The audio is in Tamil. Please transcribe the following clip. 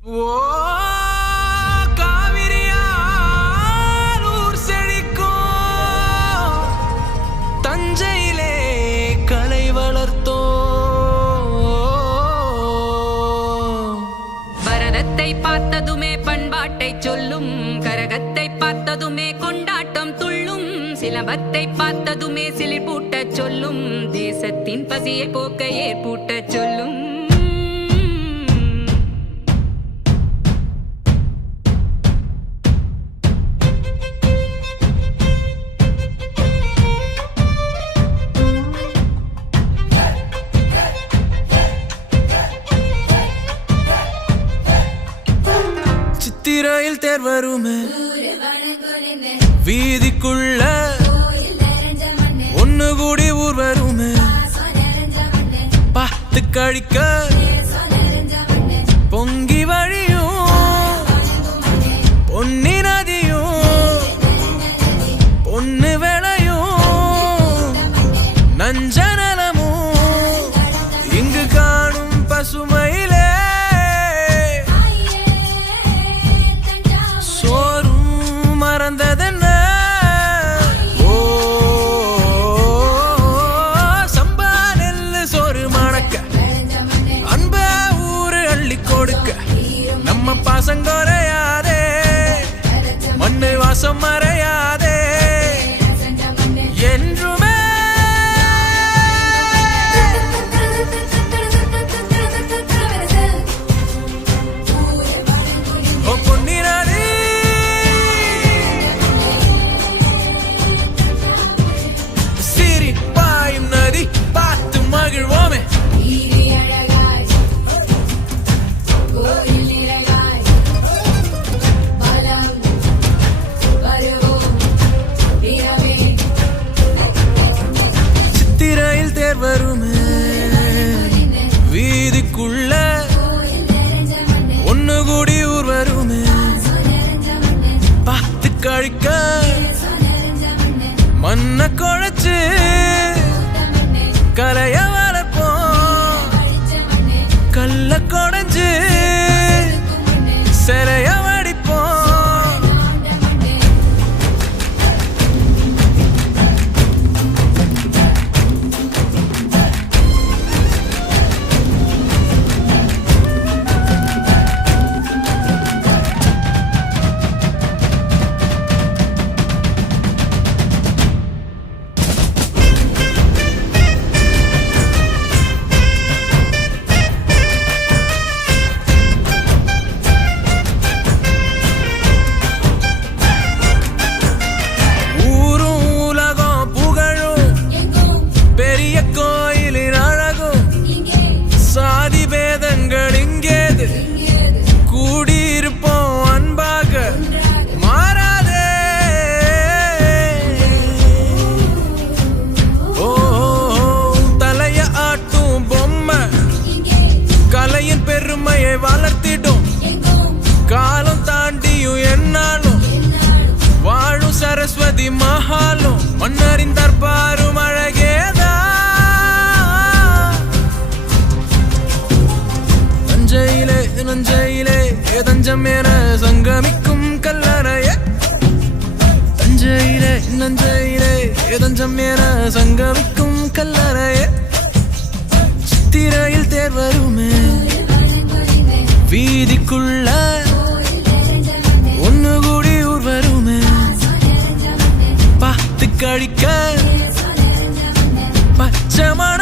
ஓ காவிரியார் செழிக்கும் தஞ்சையிலே கலை வளர்த்தோ பரதத்தை பார்த்ததுமே பண்பாட்டை சொல்லும், கரகத்தை பார்த்ததுமே கொண்டாட்டம் துள்ளும், சிலம்பத்தை பார்த்ததுமே சிலிர்பூட்ட சொல்லும், தேசத்தின் பசியை போக்க ஏற்பூட்ட சொல்லும். சித்திரையில் தேர் வருமே வீதிக்குள்ள ஒன்னு கூடி ஊர் வருமே பார்த்து கழிக்க பொங்கி வழியும் பொன்னி நதியும் பொன்னு விளையும் நஞ்சனலமும் இங்கு காணும் பசுமையிலே மறந்ததென்ன ஓ சம்பா நெல்லு சோறு மணக்க அன்ப ஊரு அள்ளி கொடுக்க நம்ம பாசங்கொறையாதே மண்ணு வாசம் மறையாதே என்றுமே பொன்னிராதே பார்த்து மகிழ்வோமே சித்திரையில் தேர் வருமே வீதிக்குள்ள ஒன்னு கூடி ஊர் வருமே பார்த்து கழிக்க மண்ண குழைச்சு கரைய வளர்ப்போம் கல்ல கொடைஞ்சு சிறைய வடிப்போம். பெருமையை வளர்த்திடும் காலம் தாண்டியும் என்னாலும் வாழும் சரஸ்வதி மகாலும் மன்னரின் தர்பாரும் அழகேதா தஞ்சையிலே நஞ்சையிலே தஞ்சம் என சங்கமிக்கும் கல்லறையே தஞ்சையிலே நஞ்சையிலே தஞ்சம் என சங்கமிக்கும் கல்லறையே சித்திரையில் தேர் வருமே வீதிக்குள்ள ஒன்னு கூடி ஊர் வருமே பார்த்து கழிக்க பச்சை மண